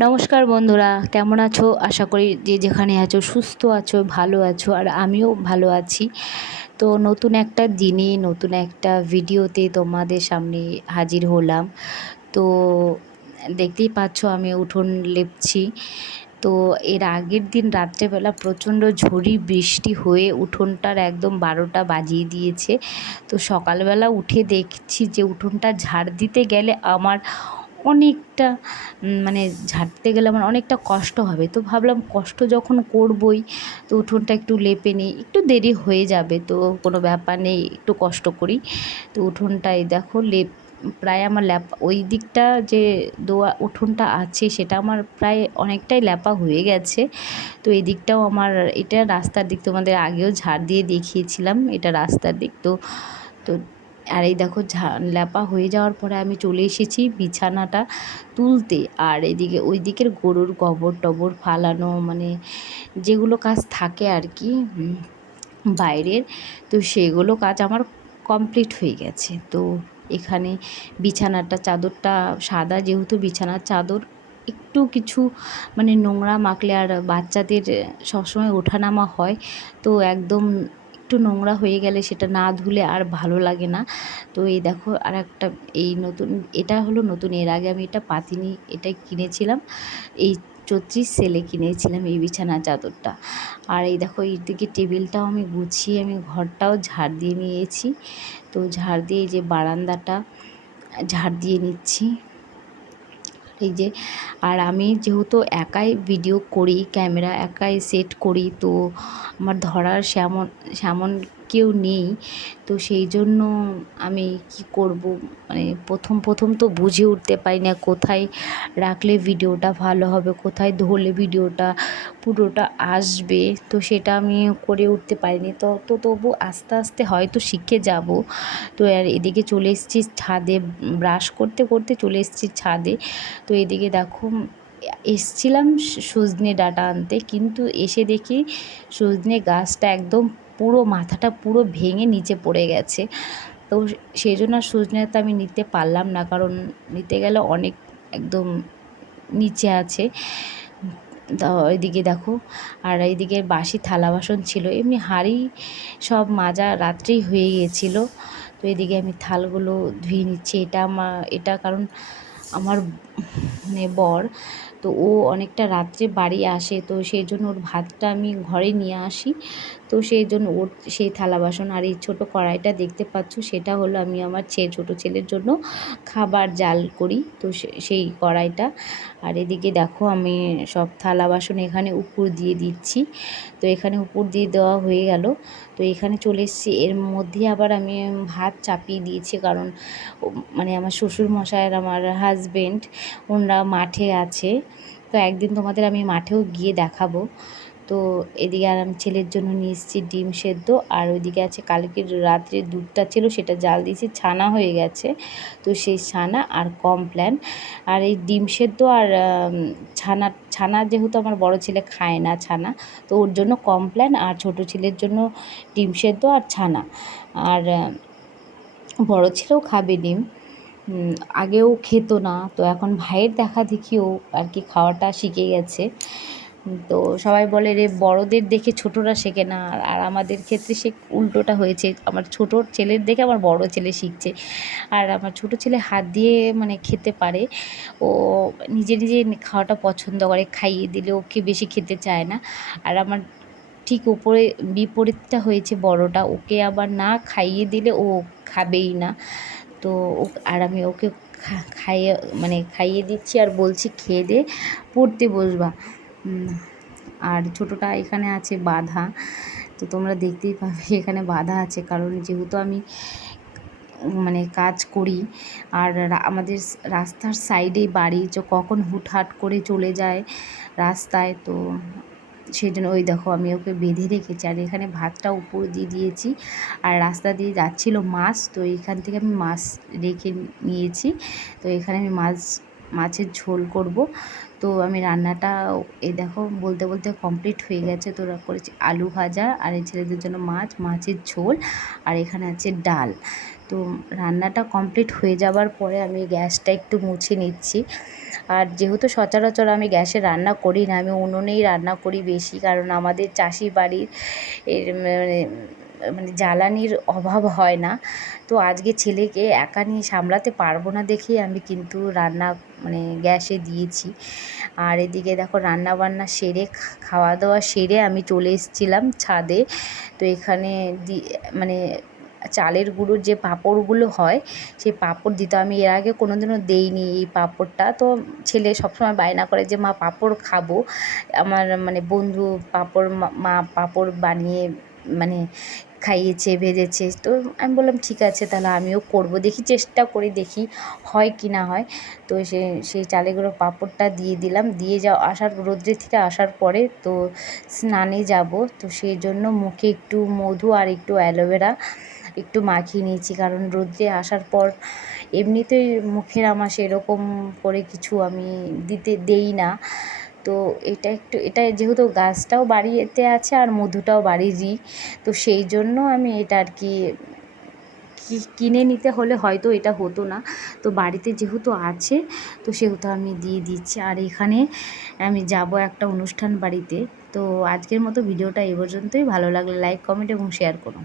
নমস্কার বন্ধুরা, কেমন আছো? আশা করি যে যেখানে আছো সুস্থ আছো, ভালো আছো, আর আমিও ভালো আছি। তো নতুন একটা দিনে নতুন একটা ভিডিওতে তোমাদের সামনে হাজির হলাম। তো দেখতেই পাচ্ছ আমি উঠোন লেপছি। তো এর আগের দিন রাত্রেবেলা প্রচণ্ড ঝড়ি বৃষ্টি হয়ে উঠোনটার একদম 12টা বাজিয়ে দিয়েছে। তো সকালবেলা উঠে দেখছি যে উঠোনটা ঝাড় দিতে গেলে আমার অনেকটা মানে ঝাড়তে গেলে আমার অনেকটা কষ্ট হবে। তো ভাবলাম কষ্ট যখন করবই, তো উঠোনটা একটু লেপে নিই, একটু দেরি হয়ে যাবে, তো কোনো ব্যাপার নেই, একটু কষ্ট করি। তো উঠোনটাই দেখো প্রায় আমার ওই দিকটা যে উঠোনটা আছে সেটা আমার প্রায় অনেকটাই ল্যাপা হয়ে গেছে। তো এই দিকটাও আমার, এটা রাস্তার দিক, তোমাদের আগেও ঝাড় দিয়ে দেখিয়েছিলাম, এটা রাস্তার দিক। তো তো আর এই দেখো ল্যাপা হয়ে যাওয়ার পরে আমি চলে এসেছি বিছানাটা তুলতে। আর এদিকে ওই দিকের গরুর গোবর টবর ফালানো, মানে যেগুলো কাজ থাকে আর কি বাইরের, তো সেগুলো কাজ আমার কমপ্লিট হয়ে গেছে। তো এখানে বিছানাটা, চাদরটা সাদা যেহেতু বিছানার চাদর, একটু কিছু মানে নোংরা মাখলে, আর বাচ্চাদের সবসময় ওঠানামা হয়, তো একদম একটু নোংরা হয়ে গেলে সেটা না ধুলে আর ভালো লাগে না। তো এই দেখো আর একটা, এই নতুন, এটা হলো নতুন, এর আগে আমি এটা পাতিনি, এটা কিনেছিলাম এই 34 সেলে কিনেছিলাম এই বিছানার চাদরটা। আর এই দেখো এইদিকে টেবিলটাও আমি গুছিয়ে আমি ঘরটাও ঝাড় দিয়ে নিয়েছি। তো ঝাড় দিয়ে এই যে বারান্দাটা ঝাড় দিয়ে নিচ্ছি এই যে। আর আমি যেহেতু একাই ভিডিও করি, ক্যামেরা একাই সেট করি, তো আমার ধরার সেমন কেউ নেই। তো সেই জন্য আমি কি করব, মানে প্রথম তো বুঝে উঠতে পারি না কোথায় রাখলে ভিডিওটা ভালো হবে, কোথায় ধরলে ভিডিওটা পুরোটা আসবে। তো সেটা আমি করে উঠতে পারিনি। তবু আস্তে আস্তে হয়তো শিখে যাব। তো আর এদিকে চলে এসেছি ছাদে, ব্রাশ করতে করতে চলে এসেছি ছাদে। তো এদিকে দেখো এসছিলাম সজনে ডাঁটা আনতে, কিন্তু এসে দেখি সজনে গাছটা একদম পুরো মাথাটা পুরো ভেঙে নিচে পড়ে গেছে। তো সেই জন্য আর সজনেটা আমি নিতে পারলাম না, কারণ নিতে গেলে অনেক একদম নিচে আছে। তো এদিকে দেখো, আর এইদিকে বাসি থালা বাসন ছিল, এমনি হাঁড়ি সব মাজা রাত্রেই হয়ে গিয়েছিলো। তো এদিকে আমি থালগুলো ধুয়ে নিচ্ছি। এটা কারণ আমার মানে বর, তো ও অনেকটা রাত্রে বাড়ি আসে, তো সেই জন্য ওর ভাতটা আমি ঘরে নিয়ে আসি। তো সেই জন্য ওর সেই থালা বাসন, আর এই ছোটো কড়াইটা দেখতে পাচ্ছ, সেটা হলো আমি আমার ছোটো ছেলের জন্য খাবার জাল করি, তো সেই কড়াইটা। আর এদিকে দেখো আমি সব থালা বাসন এখানে উপর দিয়ে দিচ্ছি। তো এখানে উপর দিয়ে দেওয়া হয়ে গেল। তো এখানে চলে এসেছি, এর মধ্যে আবার আমি ভাত চাপিয়ে দিয়েছি, কারণ মানে আমার শ্বশুরমশাই আর আমার হাজবেন্ড ওনারা মাঠে আছে। তো একদিন তোমাদের আমি মাঠেও গিয়ে দেখাবো। তো এদিকে আর আমি ছেলের জন্য নিয়ে এসেছি ডিম সেদ্ধ, আর ওইদিকে আছে কালকের রাত্রে দুধটা ছিল সেটা জাল দিয়েছি, ছানা হয়ে গেছে। তো সেই ছানা আর কমপ্ল্যান, আর এই ডিম সেদ্ধ আর ছানা যেহেতু আমার বড় ছেলে খায় না ছানা, তো ওর জন্য কমপ্ল্যান, আর ছোট ছেলের জন্য ডিম সেদ্ধ আর ছানা। আর বড় ছেলেও খাবে ডিম, আগেও খেত না, তো এখন ভাইয়ের দেখা দেখি ও আর কি খাওয়াটা শিখে গেছে। তো সবাই বলে রে বড়দের দেখে ছোটরা শেখে না, আর আমাদের ক্ষেত্রে সে উল্টোটা হয়েছে, আমার ছোট ছেলের দেখে আমার বড় ছেলে শিখছে। আর আমার ছোট ছেলে হাত দিয়ে মানে খেতে পারে, ও নিজে নিজে খাওয়াটা পছন্দ করে, খাইয়ে দিলে ওকে বেশি খেতে চায় না। আর আমার ঠিক উপরে বিপরীতটা হয়েছে বড়টা, ওকে আবার না খাইয়ে দিলে ও খাবেই না। তো আর আমি ওকে খাইয়ে মানে খাইয়ে দিচ্ছি আর বলছি খেয়ে দে, পড়তে বসবা। আর ছোটোটা এখানে আছে বাঁধা, তো তোমরা দেখতেই পাবে এখানে বাঁধা আছে, কারণ যেহেতু আমি মানে কাজ করি, আর আমাদের রাস্তার সাইডেই বাড়ি, যে কখন হুটহাট করে চলে যায় রাস্তায়, তো সেই জন্য ওই দেখো আমি ওকে বেঁধে রেখেছি। আর এখানে ভাতটা উপর দিয়ে দিয়েছি, আর রাস্তা দিয়ে যাচ্ছিলো মাছ, তো এইখান থেকে আমি মাছ রেখে নিয়েছি। তো এখানে আমি মাছের ঝোল করব। তো আমি রান্নাটা এই দেখো বলতে বলতে কমপ্লিট হয়ে গেছে। তো করেছি আলু ভাজা, আর এই ছেলেদের জন্য মাছের ঝোল, আর এখানে আছে ডাল। তো তো রান্নাটা কমপ্লিট হয়ে যাবার পরে আমি গ্যাসটা একটু মুছে নিচ্ছি। আর যেহেতু সচরাচর আমি গ্যাসে রান্না করি না, আমি উনুনেই রান্না করি বেশি, কারণ আমাদের চাষি বাড়ির এর মানে জ্বালানির অভাব হয় না। তো আজকে ছেলেকে একা নিয়ে সামলাতে পারবো না দেখেই আমি কিন্তু রান্না মানে গ্যাসে দিয়েছি। আর এদিকে দেখো রান্না বান্না সেরে খাওয়া দাওয়া সেরে আমি চলে এসেছিলাম ছাদে। তো এখানে মানে চালের গুঁড়োর যে পাঁপড়গুলো হয় সেই পাঁপড় দিত। আমি এর আগে কোনোদিনও দেইনি এই পাঁপড়টা। তো ছেলে সবসময় বায়না করে যে মা পাঁপড় খাবো। আমার মানে বন্ধু পাঁপড় মা পাঁপড় বানিয়ে মানে খাইয়েছে, ভেজেছে। তো আমি বললাম ঠিক আছে তাহলে আমিও করব, দেখি চেষ্টা করি, দেখি হয় কি না হয়। তো সেই চালের গুঁড়ো পাঁপড়টা দিয়ে দিলাম। দিয়ে আসার রোদ্রে থেকে আসার পরে তো স্নানে যাব। তো সেই জন্য মুখে একটু মধু আর একটু অ্যালোভেরা একটু মাখিয়ে নিয়েছি, কারণ রোদ্রে আসার পর এমনিতেই মুখের আমার সেরকম করে কিছু আমি দেই না। তো এটা যেহেতু গাছটাও বাড়িতে আছে আর মধুটাও বাড়িরই, তো সেই জন্য আমি এটা আর কি কিনে নিতে হলে হয়তো এটা হতো না। তো বাড়িতে যেহেতু আছে তো সেহেতু আমি দিয়ে দিচ্ছি। আর এখানে আমি যাব একটা অনুষ্ঠান বাড়িতে। তো আজকের মতো ভিডিওটা এ পর্যন্তই। ভালো লাগলে লাইক, কমেন্ট এবং শেয়ার করুন।